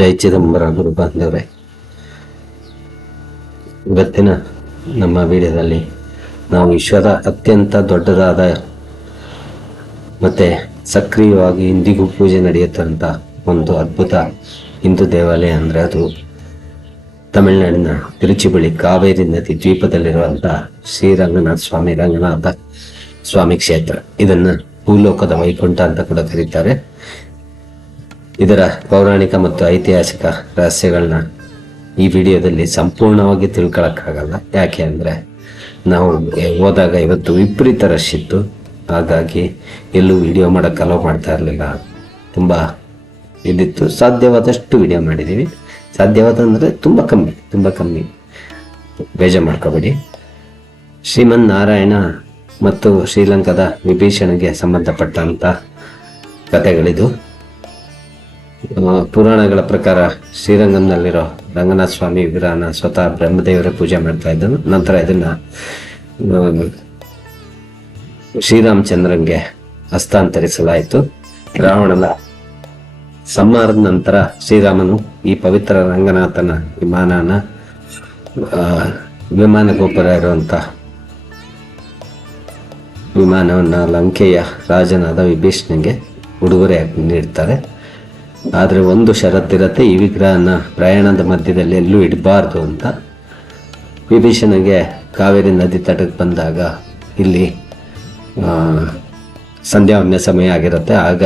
ಜೈ ಚಿದಂಬರ ಗುರು ಬಾಂಧವರೇ, ಇವತ್ತಿನ ನಮ್ಮ ವಿಡಿಯೋದಲ್ಲಿ ನಾವು ವಿಶ್ವದ ಅತ್ಯಂತ ದೊಡ್ಡದಾದ ಮತ್ತೆ ಸಕ್ರಿಯವಾಗಿ ಇಂದಿಗೂ ಪೂಜೆ ನಡೆಯುತ್ತಂತ ಒಂದು ಅದ್ಭುತ ಹಿಂದೂ ದೇವಾಲಯ ಅಂದರೆ ಅದು ತಮಿಳುನಾಡಿನ ತಿರುಚಿ ಬಳಿ ಕಾವೇರಿ ನದಿ ದ್ವೀಪದಲ್ಲಿರುವಂಥ ಶ್ರೀರಂಗನಾಥ ಸ್ವಾಮಿ ರಂಗನಾಥ ಸ್ವಾಮಿ ಕ್ಷೇತ್ರ. ಇದನ್ನು ಭೂಲೋಕದ ವೈಕುಂಠ ಅಂತ ಕೂಡ ಕರೀತಾರೆ. ಇದರ ಪೌರಾಣಿಕ ಮತ್ತು ಐತಿಹಾಸಿಕ ರಹಸ್ಯಗಳನ್ನ ಈ ವಿಡಿಯೋದಲ್ಲಿ ಸಂಪೂರ್ಣವಾಗಿ ತಿಳ್ಕೊಳಕ್ಕಾಗಲ್ಲ. ಯಾಕೆ ಅಂದರೆ ನಾವು ಹೋದಾಗ ಇವತ್ತು ವಿಪರೀತ ರಶ್ ಇತ್ತು, ಹಾಗಾಗಿ ಎಲ್ಲೂ ವಿಡಿಯೋ ಮಾಡೋಕ್ಕೆ ಅಲೋ ಮಾಡ್ತಾ ಇರಲಿಲ್ಲ. ತುಂಬ ಇದಿತ್ತು. ಸಾಧ್ಯವಾದಷ್ಟು ವಿಡಿಯೋ ಮಾಡಿದ್ದೀವಿ. ಸಾಧ್ಯವಾದಂದರೆ ತುಂಬ ಕಮ್ಮಿ, ಬೇಜಾರು ಮಾಡ್ಕೋಬೇಡಿ. ಶ್ರೀಮನ್ ನಾರಾಯಣ ಮತ್ತು ಶ್ರೀಲಂಕಾದ ವಿಭೀಷಣಿಗೆ ಸಂಬಂಧಪಟ್ಟಂಥ ಕಥೆಗಳಿದು. ಪುರಾಣಗಳ ಪ್ರಕಾರ ಶ್ರೀರಂಗಂನಲ್ಲಿರೋ ರಂಗನಾಥ ಸ್ವಾಮಿ ವಿಗ್ರಹನ ಸ್ವತಃ ಬ್ರಹ್ಮದೇವರೇ ಪೂಜೆ ಮಾಡ್ತಾ ಇದ್ದನು. ನಂತರ ಇದನ್ನು ಶ್ರೀರಾಮಚಂದ್ರನ್ಗೆ ಹಸ್ತಾಂತರಿಸಲಾಯಿತು. ರಾವಣನ ಸಂಹಾರದ ನಂತರ ಶ್ರೀರಾಮನು ಈ ಪವಿತ್ರ ರಂಗನಾಥನ ವಿಮಾನ ಗೋಪುರ ಇರುವಂಥ ವಿಮಾನವನ್ನು ಲಂಕೆಯ ರಾಜನಾದ ವಿಭೀಷಣನಿಗೆ ಉಡುಗೊರೆಯಾಗಿ ನೀಡ್ತಾರೆ. ಆದರೆ ಒಂದು ಷರತ್ತಿರತ್ತೆ, ಈ ವಿಗ್ರಹನ ಪ್ರಯಾಣದ ಮಧ್ಯದಲ್ಲಿ ಎಲ್ಲೂ ಇಡಬಾರ್ದು ಅಂತ. ವಿಭೀಷಣನಿಗೆ ಕಾವೇರಿ ನದಿ ತಟಕ್ಕೆ ಬಂದಾಗ ಇಲ್ಲಿ ಸಂಧ್ಯಾವಂದನೆ ಸಮಯ ಆಗಿರುತ್ತೆ. ಆಗ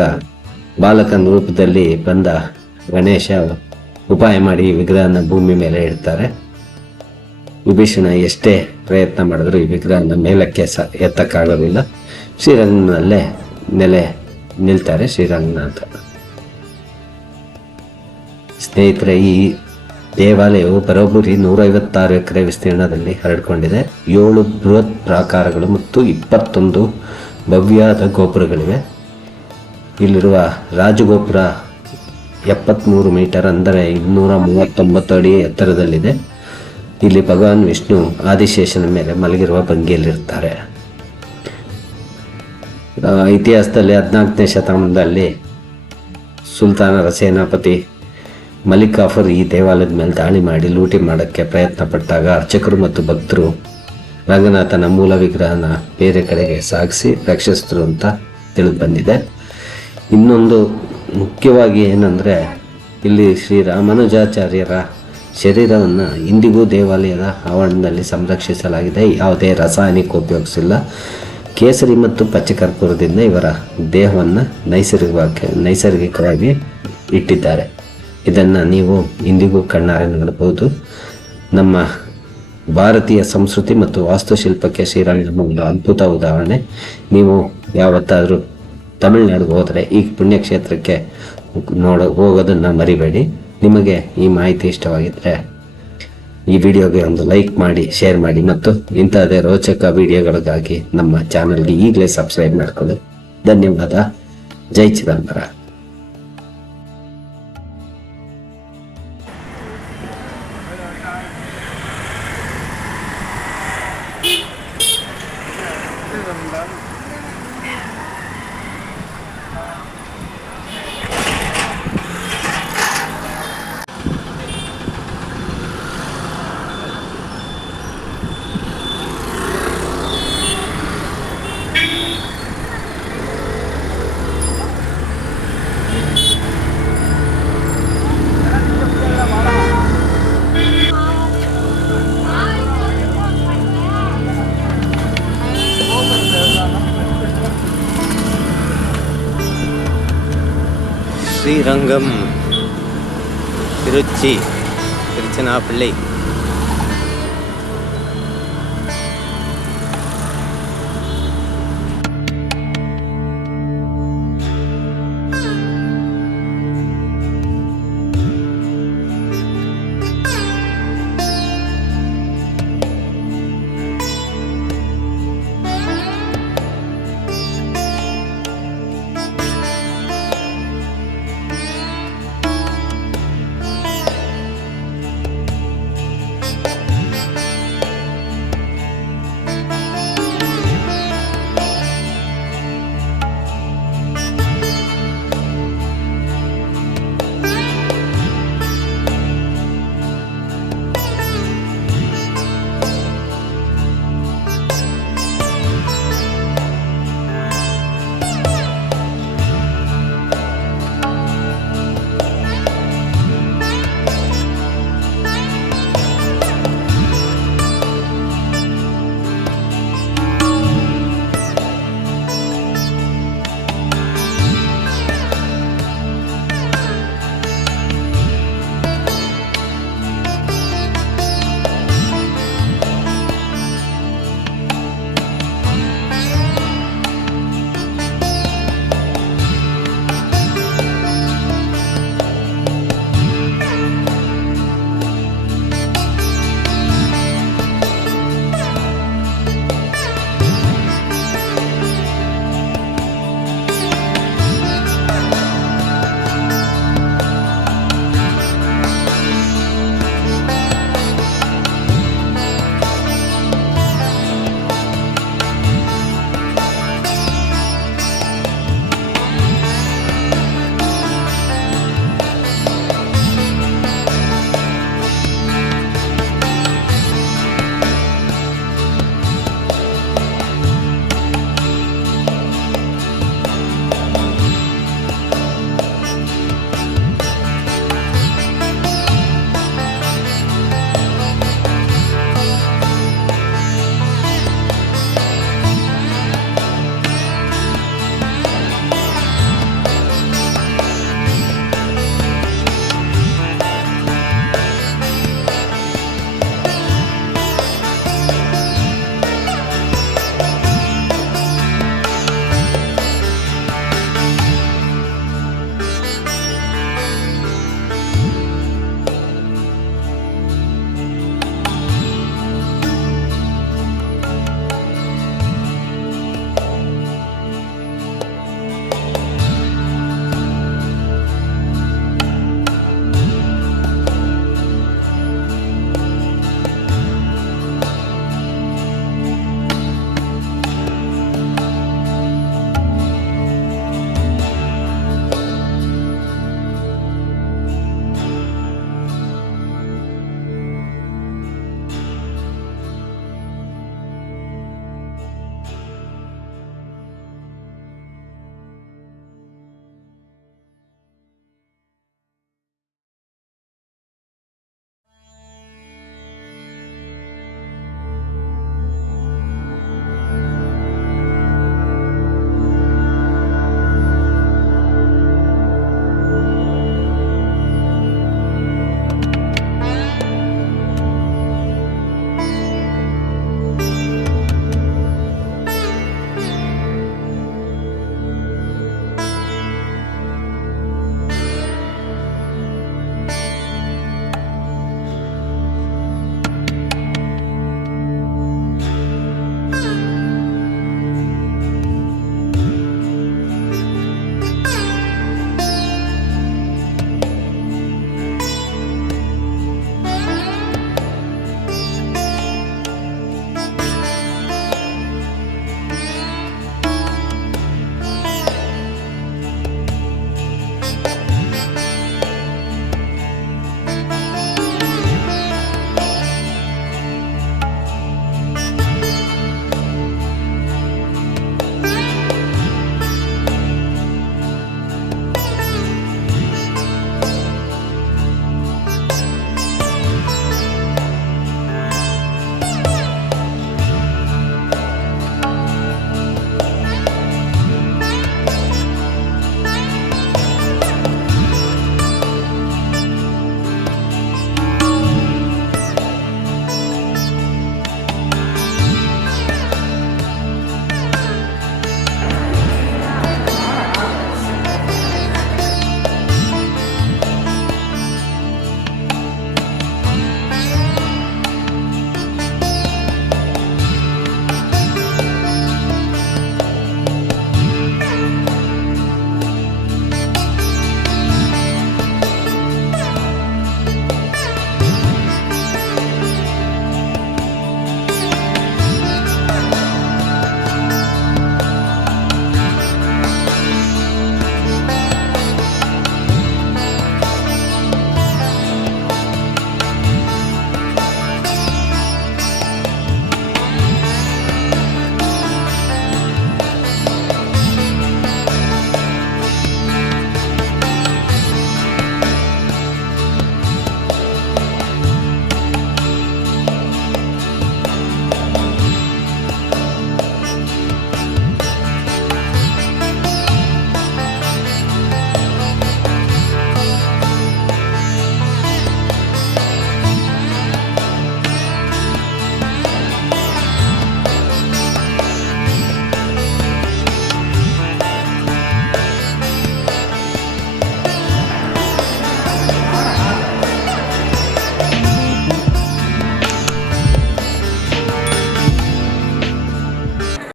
ಬಾಲಕನ ರೂಪದಲ್ಲಿ ಬಂದ ಗಣೇಶ ಉಪಾಯ ಮಾಡಿ ಈ ವಿಗ್ರಹನ ಭೂಮಿ ಮೇಲೆ ಇಡ್ತಾರೆ. ವಿಭೀಷಣ ಎಷ್ಟೇ ಪ್ರಯತ್ನ ಮಾಡಿದ್ರು ಈ ವಿಗ್ರಹನ ಮೇಲಕ್ಕೆ ಎತ್ತಕ್ಕಾಗೋದಿಲ್ಲ. ಶ್ರೀರಂಗನಲ್ಲೇ ನಿಲ್ತಾರೆ ಶ್ರೀರಂಗನಾಥ. ಸ್ನೇಹಿತರೆ, ಈ ದೇವಾಲಯವು ಬರೋಬ್ಬರಿ 156 ಎಕರೆ ವಿಸ್ತೀರ್ಣದಲ್ಲಿ ಹರಡಿಕೊಂಡಿದೆ. 7 ಬೃಹತ್ ಪ್ರಾಕಾರಗಳು ಮತ್ತು 21 ಭವ್ಯಾದ ಗೋಪುರಗಳಿವೆ. ಇಲ್ಲಿರುವ ರಾಜಗೋಪುರ 73 ಮೀಟರ್ ಅಂದರೆ 239 ಅಡಿ ಎತ್ತರದಲ್ಲಿದೆ. ಇಲ್ಲಿ ಭಗವಾನ್ ವಿಷ್ಣು ಆದಿಶೇಷನ ಮೇಲೆ ಮಲಗಿರುವ ಭಂಗಿಯಲ್ಲಿರ್ತಾರೆ. ಇತಿಹಾಸದಲ್ಲಿ 14ನೇ ಶತಮಾನದಲ್ಲಿ ಸುಲ್ತಾನರ ಸೇನಾಪತಿ ಮಲಿಕ್ ಕಾಫರ್ ಈ ದೇವಾಲಯದ ಮೇಲೆ ದಾಳಿ ಮಾಡಿ ಲೂಟಿ ಮಾಡೋಕ್ಕೆ ಪ್ರಯತ್ನ ಪಟ್ಟಾಗ ಅರ್ಚಕರು ಮತ್ತು ಭಕ್ತರು ರಂಗನಾಥನ ಮೂಲ ವಿಗ್ರಹನ ಬೇರೆ ಕಡೆಗೆ ಸಾಗಿಸಿ ರಕ್ಷಿಸಿದ್ರು ಅಂತ ತಿಳಿದು ಬಂದಿದೆ. ಇನ್ನೊಂದು ಮುಖ್ಯವಾಗಿ ಏನಂದರೆ, ಇಲ್ಲಿ ಶ್ರೀ ರಾಮಾನುಜಾಚಾರ್ಯರ ಶರೀರವನ್ನು ಇಂದಿಗೂ ದೇವಾಲಯದ ಆವರಣದಲ್ಲಿ ಸಂರಕ್ಷಿಸಲಾಗಿದೆ. ಯಾವುದೇ ರಾಸಾಯನಿಕ ಉಪಯೋಗಿಸಿಲ್ಲ. ಕೇಸರಿ ಮತ್ತು ಪಚ್ಚೆ ಕರ್ಪೂರದಿಂದ ಇವರ ದೇಹವನ್ನು ನೈಸರ್ಗಿಕವಾಗಿ ಇಟ್ಟಿದ್ದಾರೆ. ಇದನ್ನು ನೀವು ಇಂದಿಗೂ ಕಣ್ಣಾರೆ ನೋಡಬಹುದು. ನಮ್ಮ ಭಾರತೀಯ ಸಂಸ್ಕೃತಿ ಮತ್ತು ವಾಸ್ತುಶಿಲ್ಪಕ್ಕೆ ಶ್ರೀರಂಗಂ ಒಂದು ಅದ್ಭುತ ಉದಾಹರಣೆ. ನೀವು ಯಾವತ್ತಾದರೂ ತಮಿಳುನಾಡಿಗೆ ಹೋದರೆ ಈ ಪುಣ್ಯಕ್ಷೇತ್ರಕ್ಕೆ ಹೋಗೋದನ್ನು ಮರಿಬೇಡಿ. ನಿಮಗೆ ಈ ಮಾಹಿತಿ ಇಷ್ಟವಾಗಿದ್ದರೆ ಈ ವಿಡಿಯೋಗೆ ಒಂದು ಲೈಕ್ ಮಾಡಿ, ಶೇರ್ ಮಾಡಿ ಮತ್ತು ಇಂಥದೇ ರೋಚಕ ವಿಡಿಯೋಗಳಿಗಾಗಿ ನಮ್ಮ ಚಾನಲ್ಗೆ ಈಗಲೇ ಸಬ್ಸ್ಕ್ರೈಬ್ ಮಾಡ್ಕೊಳ್ಳಿ. ಧನ್ಯವಾದ. ಜೈ ಚಿದಂಬರ. ಶ್ರೀರಂಗಂ ತಿರುಚಿನಾಪಳ್ಳಿ